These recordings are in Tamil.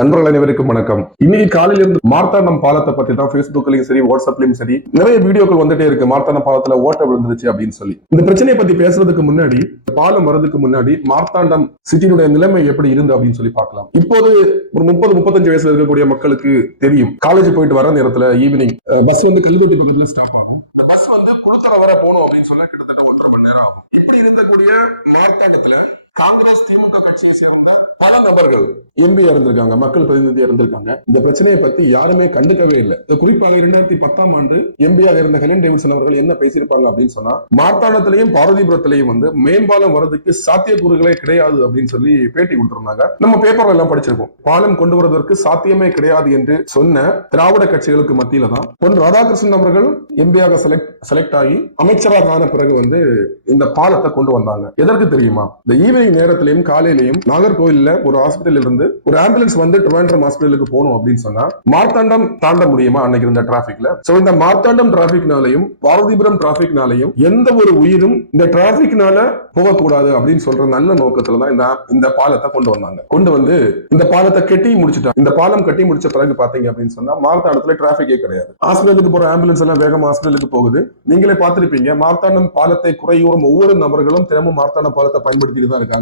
நண்பர்கள் அனைவருக்கும் வணக்கம். இன்னைக்கு காலையில இருந்து மார்த்தாண்டம் பாலத்தை பத்தி தான் Facebookலயும் சரி, வாட்ஸ்அப்லயும் சரி நிறைய வீடியோக்கள் வந்துட்டே இருக்கு. மார்த்தாண்டம் பாலத்துல ஓட்ட விழுந்துருச்சு அப்படின்னு சொல்லி. இந்த பிரச்சனையை பத்தி பேசுறதுக்கு முன்னாடி, பாலம் வரதுக்கு முன்னாடி மார்த்தாண்டம் சிட்டியினுடைய நிலைமை எப்படி இருந்து அப்படின்னு சொல்லி பார்க்கலாம். இப்போது ஒரு 30-35 வயசுல இருக்கக்கூடிய மக்களுக்கு தெரியும். காலேஜ் போயிட்டு வர நேரத்துல ஈவினிங் பஸ் வந்து கல்வெட்டி பக்கத்துல ஸ்டாப் ஆகும். இந்த பஸ் வந்து குளத்தர வர போகணும் அப்படின்னு சொல்ல கிட்டத்தட்ட 1.5 மணி நேரம் ஆகும். இப்படி இருந்தக்கூடிய மார்த்தாண்டத்துல காங்கிரஸ் திமுக கட்சியை சேர்ந்த பல நபர்கள் எம்பியா இருந்திருக்காங்க, மக்கள் பிரதிநிதியா இருந்திருக்காங்க. இந்த பிரச்சனையை பத்தி யாருமே கண்டுக்கவே இல்லை. குறிப்பாக 2010ஆம் ஆண்டு எம்பியாக இருந்த ஹெலன் டேவிட்சன் அவர்கள் என்ன பேசியிருப்பாங்க அப்படின்னு சொன்னா, மார்த்தாண்டத்திலையும் பார்வதிபுரத்திலையும் வந்து மேம்பாலம் வரதுக்கு சாத்தியக்கூறுகளே கிடையாது அப்படின்னு சொல்லி பேட்டி கொடுத்திருந்தாங்க. நம்ம பேப்பர்ல எல்லாம் படிச்சிருக்கோம். பாலம் கொண்டு வருவதற்கு சாத்தியமே கிடையாது என்று சொன்ன திராவிட கட்சிகளுக்கு மத்தியில தான் பொன் ராதாகிருஷ்ணன் அவர்கள் எம்பியாக செலக்ட் ஆகி அமைச்சராக ஆன பிறகு வந்து இந்த பாலத்தை கொண்டு வந்தாங்க. எதற்கு தெரியுமா? இந்த ஈவினிங் நேரத்திலையும் காலையிலையும் நாகர்கோவில்ல ஒரு ஹாஸ்பிட்டல் இருந்து ஒரு ஆம்புலன்ஸ் வந்து ட்ரிவாண்ட்ரம் ஹாஸ்பிட்டலுக்கு போகணும் அப்படின்னு சொன்னா மார்த்தாண்டம் தாண்ட முடியுமா அன்னைக்கு இருந்த டிராபிக்ல? சோ இந்த மார்த்தாண்டம் டிராபிக்னாலையும் பார்வதிபுரம் டிராபிக்னாலையும் எந்த ஒரு உயிரும் இந்த டிராபிக்னால போகக்கூடாது அப்படின்னு சொல்ற நல்ல நோக்கத்துல தான் இந்த பாலத்தை கொண்டு வந்தாங்க. கொண்டு வந்து இந்த பாலத்தை கட்டி முடிச்சுட்டாங்க. இந்த பாலம் கட்டி முடிச்ச பிறகு பாத்தீங்க அப்படின்னு சொன்னா மார்த்தாண்டத்துல டிராபிக்கே கிடையாது. ஹாஸ்பிட்டலுக்கு போற ஆம்புலன்ஸ் எல்லாம் வேகமா ஹாஸ்பிட்டலுக்கு போகுது. நீங்களே பார்த்திருப்பீங்க, மார்த்தாண்டம் பாலத்தை குறையூறும் ஒவ்வொரு நபர்களும் தினமும் மார்த்தாண்டம் பாலத்தை பயன்படுத்திட்டு தான் இருக்காங்க.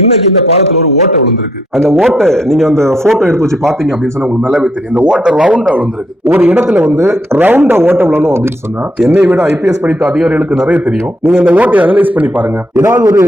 இன்னைக்கு இந்த பாலத்துல ஒரு ஓட்டை விழுந்திருக்கு. அந்த ஓட்டை நீங்க அந்த போட்டோ எடுத்து வச்சு பாத்தீங்க அப்படின்னு சொன்னா உங்களுக்கு நல்லாவே தெரியும். இந்த ஓட்டை ரவுண்டா விழுந்திருக்கு. ஒரு இடத்துல வந்து ரவுண்டா ஓட்டை விழணும் அப்படின்னு சொன்னா என்னை விட ஐபிஎஸ் படித்த அதிகாரிகளுக்கு நிறைய தெரியும். நீங்க இந்த ஓட்டையை அனலைஸ் பண்ணி பாருங்க. ஏதாவது ஒரு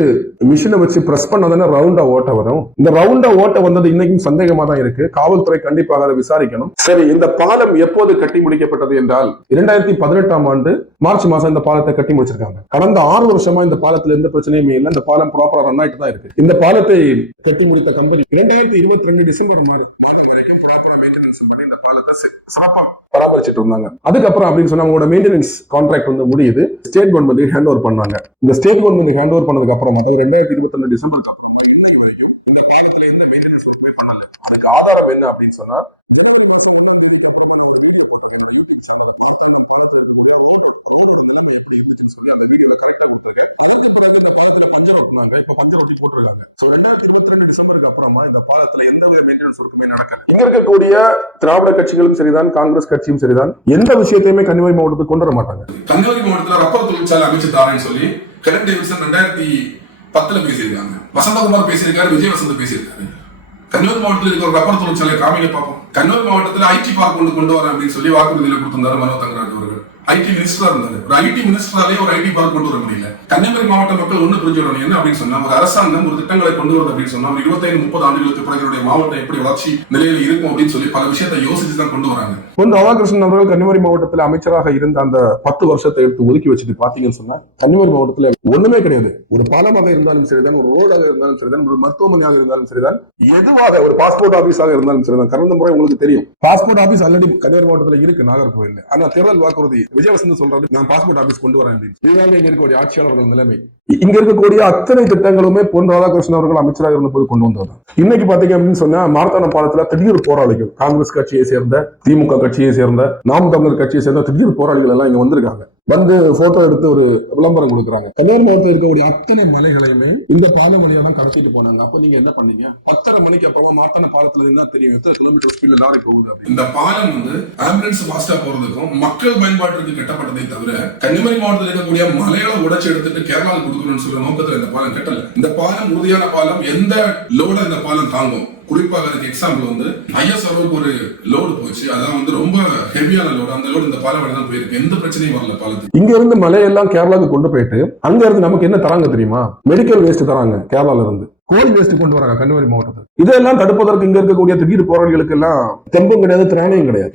மிஷினை வச்சு பிரஸ் பண்ணாதானே ரவுண்டா ஓட்டை வரும். இந்த ரவுண்டா ஓட்டை வந்தது இன்னைக்கும் சந்தேகமா தான் இருக்கு. காவல்துறை கண்டிப்பாக அதை விசாரிக்கணும். சரி, இந்த பாலம் எப்போது கட்டி முடிக்கப்பட்டது என்றால் 2018ஆம் ஆண்டு மார்ச் மாசம் இந்த பாலத்தை கட்டி முடிச்சிருக்காங்க. கடந்த 6 வருஷமா இந்த பாலத்துல எந்த பிரச்சனையுமே இல்லை. இந்த பாலம் ப்ராப்பரா ரன் ஆயிட்டு தான் இருக்கு. இந்த பாலத்தை கட்டி முடித்த கம்பெனி 2022 டிசம்பர் மாதம் வரைக்கும் ப்ராப்பரா மெயின்டெனன்ஸ் பண்ணி இந்த பாலத்தை சிறப்பா பராமரிச்சுட்டு இருந்தாங்க. அதுக்கப்புறம் அப்படின்னு சொன்னா அவங்களோட மெயின்டெனன்ஸ் கான்ட்ராக்ட் வந்து முடியுது. ஸ்டேட் கவர்மெண்ட் ஹேண்ட் ஓவர் பண்ணாங்க. இந்த ஸ்டேட் கவர்மெண்ட் ஹேண்ட் ஓவர் பண்ணதுக்கு அப்புறம் 2022 டிசம்பருக்கு அப்புறம் இன்னைக்கு வரைக்கும் இந்த பாலத்துல எந்த மெயின்டெனன்ஸ் ஒர்க்குமே பண்ணல. அதுக்கு ஆதாரம் என்ன அப்படின்னு சொன்னா இங்க இருக்கக்கூடிய திராவிட கட்சிகளும் சரிதான், காங்கிரஸ் கட்சியும் சரிதான், எந்த விஷயத்தையுமே கன்னியாகுமரி மாவட்டத்துக்கு கொண்டு வர மாட்டாங்க. கன்னியாகுமரி மாவட்டத்தில் ரப்பர் தொழிற்சாலை அமைச்சு தாரேன்னு சொல்லி ஹெலன் டேவிட்சன் 2010 பேசியிருக்காங்க. வசந்தகுமார் பேசியிருக்காரு, விஜய் வசந்த் பேசியிருக்காரு. கன்னியாகுமரி மாவட்டத்தில் இருக்கிற ஒரு ரப்பர் தொழிற்சாலை காமிங்க பார்ப்போம். கன்னியாகுமரி மாவட்டத்தில் ஐடி பார்க் கொண்டு வரேன் அப்படின்னு சொல்லி வாக்குறுதியில கொடுத்திருந்தாரு மனோ தங்கராஜ் அவர்கள். ஐடி மினிஸ்டரா இருந்தாரு. ஒரு ஐடி மினிஸ்டராலே ஒரு ஐடி பார்க் கொண்டு வர முடியல. கன்னியாகுமரி மாவட்ட மக்கள் ஒண்ணு புரிஞ்சுக்கணும் என்ன அப்படின்னு சொன்னா, ஒரு அரசாங்கம் ஒரு திட்டங்களை கொண்டு வருது அப்படின்னு சொன்னா 25-30 ஆண்டுகளுக்கு பிறகு மாவட்டம் எப்படி வளர்ச்சி நிலையில இருக்கும் அப்படின்னு சொல்லி பல விஷயத்தை யோசிச்சு தான் கொண்டு வராங்க. பொன் ராதாகிருஷ்ணன் அவர்கள் கன்னியாகுமரி மாவட்டத்தில் அமைச்சராக இருந்த அந்த 10 வருஷத்தை எடுத்து ஒதுக்கி வச்சுட்டு பாத்தீங்கன்னு சொன்னா கன்னியாகுமரி மாவட்டத்துல ஒண்ணுமே கிடையாது. ஒரு பாலமாக இருந்தாலும் சரிதான், ஒரு ரோடாக இருந்தாலும் சரிதான், ஒரு மருத்துவமனையாக இருந்தாலும் சரிதான், எதுவாக ஒரு பாஸ்போர்ட் ஆபீஸாக இருந்தாலும் சரிதான். கடந்த முறை உங்களுக்கு தெரியும், பாஸ்போர்ட் ஆபீஸ் ஆல்ரெடி கன்னியாகுமரி மாவட்டத்துல இருக்கு, நாகர்கோவில். ஆனா தேர்தல் வாக்குறுதி விஜயவசந்த் சொல்றாரு, நான் பாஸ்போர்ட் ஆபீஸ் கொண்டு வரேன் அப்படின்னு. இதுதான் இங்க இருக்கக்கூடிய ஆட்சியாளர்கள் நிலைமை. இங்க இருக்கக்கூடிய அத்தனை திட்டங்களுமே பொன் ராதாகிருஷ்ணன் அவர்கள் அமைச்சராக இருந்தபோது கொண்டு வந்தது. இன்னைக்கு பாத்தீங்க அப்படின்னு சொன்னா மார்த்தாண்டம் பாலத்துல திடீர் போராளிகள், காங்கிரஸ் கட்சியை சேர்ந்த, திமுக கட்சியை சேர்ந்த, நாம் தமிழர் கட்சியை சேர்ந்த திடீர் போராளிகள் எல்லாம் இங்க வந்திருக்காங்க. வந்து போட்டோ எடுத்து ஒரு விளம்பரம் கொடுக்குறாங்க. கன்னியாகுமரி மாவட்டத்தில் இருக்கக்கூடிய அத்தனை மலைகளையுமே இந்த பாலம் வழியா தான் கடத்திட்டு போனாங்க. அப்ப நீங்க என்ன பண்ணீங்க? 10:30 மணிக்கு அப்புறமா மார்த்தாண்ட பாலத்துல இருந்தா தெரியும் எத்தனை கிலோமீட்டர் ஸ்பீட்ல லாரி போகுது. இந்த பாலம் வந்து ஆம்புலன்ஸ் ஃபாஸ்டா போறதுக்கும் மக்கள் பயன்பாட்டிற்கு கட்டப்பட்டதை தவிர கன்னியாகுமரி மாவட்டத்தில் இருக்கக்கூடிய மலைகளை உடைச்சு எடுத்துட்டு கேரளாவுக்கு கொடுக்கணும்னு சொல்ற நோக்கத்துல இந்த பாலம் கட்டல. இந்த பாலம் உறுதியான பாலம். எந்த லோட இந்த பாலம் தாங்கும். குறிப்பாக அதுக்கு எக்ஸாம்பிள் வந்து ஐஎஸ்ஆர்ஓக்கு ஒரு லோடு போச்சு. அதான் வந்து ரொம்ப ஹெவியான லோடு. அந்த லோடு இந்த பாலம் தான் போயிருக்கு. எந்த பிரச்சனையும் வரல பாலத்துக்கு. இங்க இருந்து மலையெல்லாம் கேரளாவுக்கு கொண்டு போயிட்டு அங்க இருந்து நமக்கு என்ன தராங்க தெரியுமா? மெடிக்கல் வேஸ்ட் தராங்க. கேரளால இருந்து கோல் வேஸ்ட் கொண்டு வராங்க கன்னியாகுமரி மாவட்டத்தில். இதெல்லாம் தடுப்பதற்கு இங்க இருக்கக்கூடிய திடீர் போராளிகளுக்கு எல்லாம் தெம்பும் கிடையாது, திராணியும் கிடையாது.